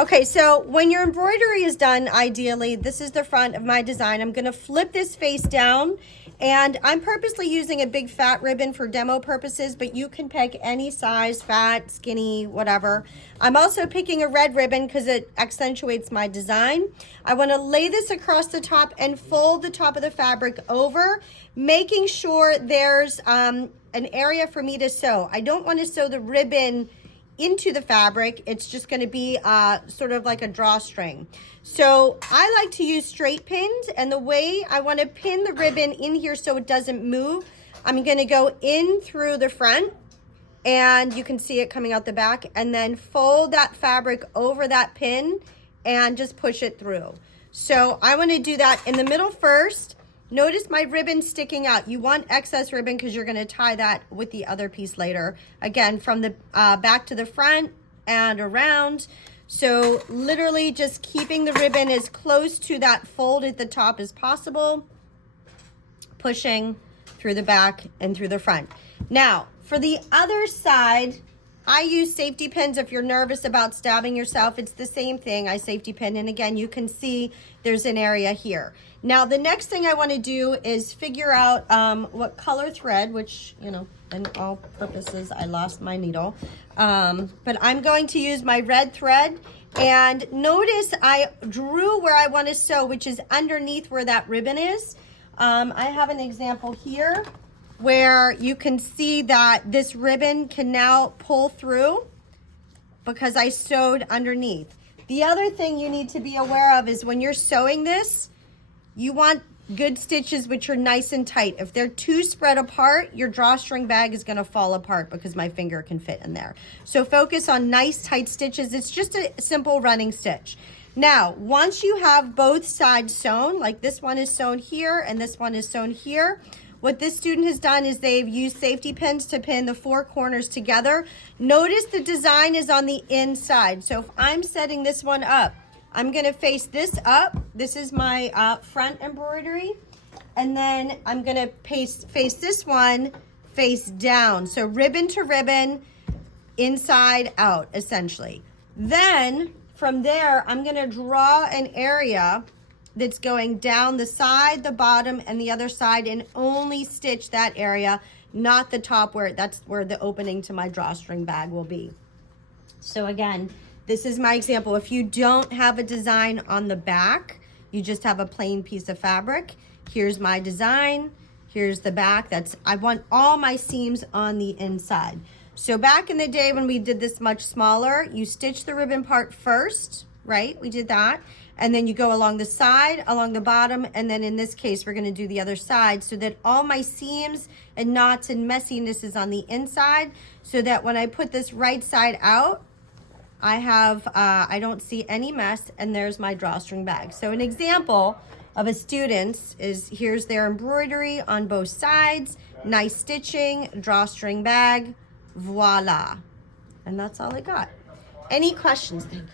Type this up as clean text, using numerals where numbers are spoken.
Okay, so when your embroidery is done, ideally, this is the front of my design. I'm gonna flip this face down, and I'm purposely using a big fat ribbon for demo purposes, but you can pick any size, fat, skinny, whatever. I'm also picking a red ribbon because it accentuates my design. I wanna lay this across the top and fold the top of the fabric over, making sure there's an area for me to sew. I don't wanna sew the ribbon into the fabric. It's just going to be sort of like a drawstring. So I like to use straight pins, and the way I want to pin the ribbon in here so it doesn't move, I'm going to go in through the front, and you can see it coming out the back, and then fold that fabric over that pin and just push it through. So I want to do that in the middle first. Notice my ribbon sticking out. You want excess ribbon because you're going to tie that with the other piece later. Again, from the back to the front and around. So literally just keeping the ribbon as close to that fold at the top as possible. Pushing through the back and through the front. Now, for the other side, I use safety pins. If you're nervous about stabbing yourself, it's the same thing. I safety pin, and again, you can see there's an area here. Now, the next thing I want to do is figure out what color thread, which, you know, in all purposes, I lost my needle. But I'm going to use my red thread. And notice I drew where I want to sew, which is underneath where that ribbon is. I have an example here where you can see that this ribbon can now pull through because I sewed underneath. The other thing you need to be aware of is when you're sewing this, you want good stitches which are nice and tight. If they're too spread apart, your drawstring bag is gonna fall apart because my finger can fit in there. So focus on nice tight stitches. It's just a simple running stitch. Now, once you have both sides sewn, like this one is sewn here and this one is sewn here, what this student has done is they've used safety pins to pin the four corners together. Notice the design is on the inside. So if I'm setting this one up, I'm gonna face this up. This is my front embroidery. And then I'm gonna face this one face down. So ribbon to ribbon, inside out, essentially. Then from there, I'm gonna draw an area that's going down the side, the bottom, and the other side, and only stitch that area, not the top that's where the opening to my drawstring bag will be. So again, this is my example. If you don't have a design on the back, you just have a plain piece of fabric. Here's my design. Here's the back. I want all my seams on the inside. So back in the day when we did this much smaller, you stitch the ribbon part first, right? We did that. And then you go along the side, along the bottom, and then in this case, we're gonna do the other side so that all my seams and knots and messiness is on the inside, so that when I put this right side out, I don't see any mess, and there's my drawstring bag. So an example of a student's is, here's their embroidery on both sides, nice stitching, drawstring bag, voila. And that's all I got. Any questions? Thank you.